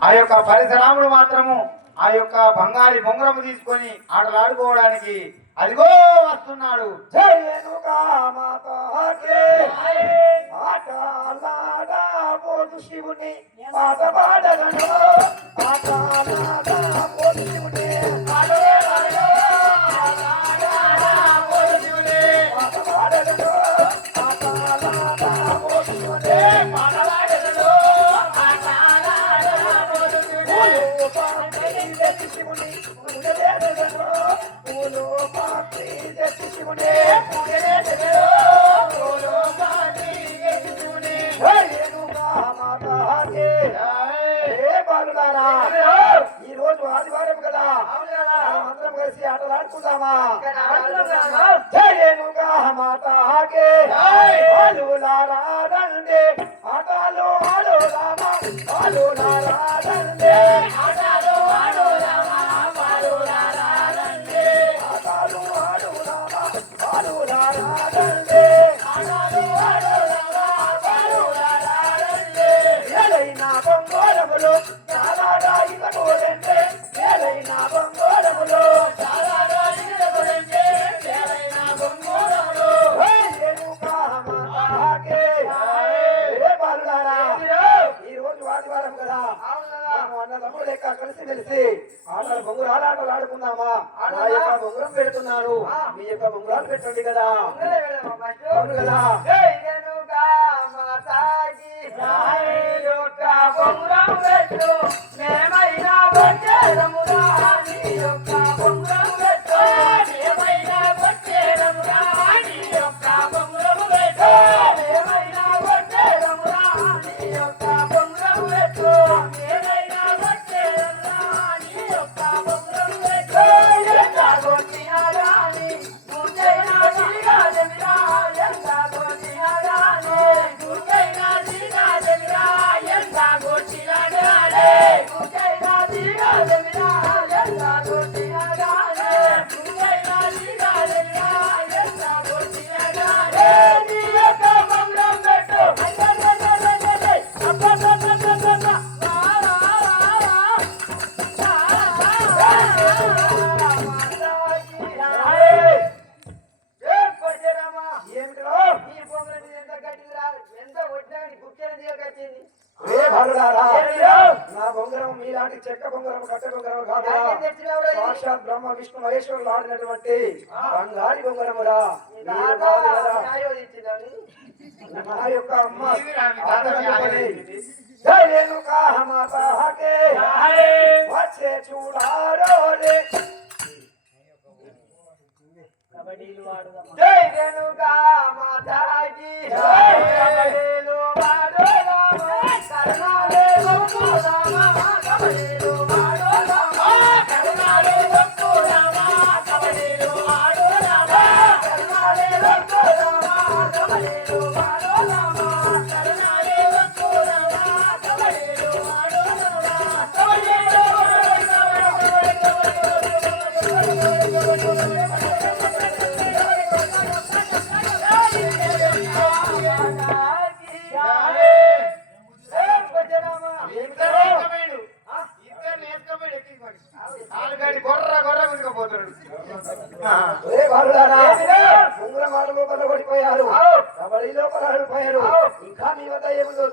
ఆ యొక్క పరిసరాముడు మాత్రము ఆ యొక్క బంగారి బొంగరము తీసుకొని ఆటలాడుకోవడానికి అదిగో వస్తున్నాడు. శివుని పాట పాడగను శివుని ఈ రోజు ఆదివారం కదా అందరం కలిసి ఆటలాడుకుందామా? జయనుగా మాతాకే ఆలులారాడండి ఆటలు ఆడుదామా ఆలులారాడండి ఆటలు ఆడుదామా ఆలులారాడండి ఆటలు ఆడుదామా ఆలులారాడండి ఆటలు ఆడుదామా ఆలులారాడండి ఎలైన బంగారములు చాలాడా ఇదగోడండి ఎలైన బంగారములు చాలాడా ఇదగోడండి ఎలైన బంగారములు జయనుగా మాతాకే ఏ బాలులారా ఈ రోజు ఆదివారం కదా అన్నదమ్ముడు లెక్క కలిసి మెలిసి ఆటలు బొంగురాలు ఆటలు ఆడుకుందామా? నా యొక్క బొంగురం పెడుతున్నాను, మీ యొక్క బొంగురాలు పెట్టండి కదా. అవును కదా? బొంగురం పెట్టు మేమైనా బొంగరమురా నీ యొక్క బొంగురం పెట్టు మేమైనా బొంగరమురా నీ యొక్క బొంగురం పెట్టు మేమైనా బొంగరమురా నీ యొక్క బొంగురం పెట్టు మేమైనా బొంగరమురా నీ యొక్క బొంగురం పెట్టు ఎంత గొట్టినాడాని గుండైనా తిరిగాదెమిరా ఎంత గొట్టినాడాని గుండైనా తిరిగాదెమిరా ఎంత గొట్టినాడాని గుండైనా తిరిగాదెమిరా ఎంత గొట్టినాడాని గుండైనా తిరిగాదెమిరా ఎంత గొట్టినాడాని నీ యొక్క బొంగురం పెట్టు నా బొంగరం మీలాంటి చెక్క బొంగరం కట్ట బొంగరం కాదా? సాక్షాత్ బ్రహ్మ విష్ణు మహేశ్వరులు ఆడినటువంటి బంగారి బొంగరమురా. నా యొక్క అమ్మ జయనుగా మాతాకే వచ్చే చూడారో రే జయనుగా మాతాకి కబడీలు వాడోదామా కరుణాలే బొక్కుదామా కబడీలు వాడోదామా కరుణాలే బొక్కుదామా కబడీలు వాడోదామా కరుణాలే బొక్కుదామా కబడీలు వాడోదామా కరుణాలే బొక్కుదామా కబడీలు వాడోదామా కబడీలు ఉంగరం ఆట లోపల పడిపోయారు, కబడ్డీ లోపల ఆడిపోయారు. ఇంకా మీ వద్ద ఏముందో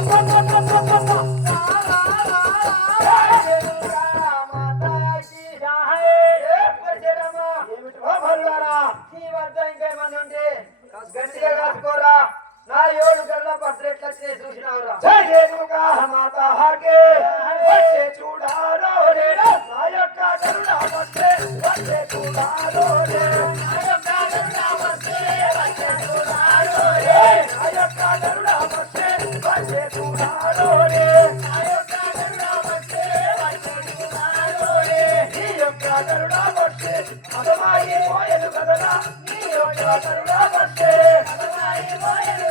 What? వచ్చే చూడాలోనే ఆ యొక్క గరుడ వచ్చే వచ్చే చూడాలోనే ఆ యొక్క గరుడ వచ్చే వచ్చే చూడాలోనే ఆ యొక్క గరుడ వచ్చే వచ్చే చూడాలోనే ఈ యొక్క గరుడ వచ్చే అదమాయి పోయెను కదరా ఈ యొక్క గరుడ వచ్చే అదమాయి పోయెను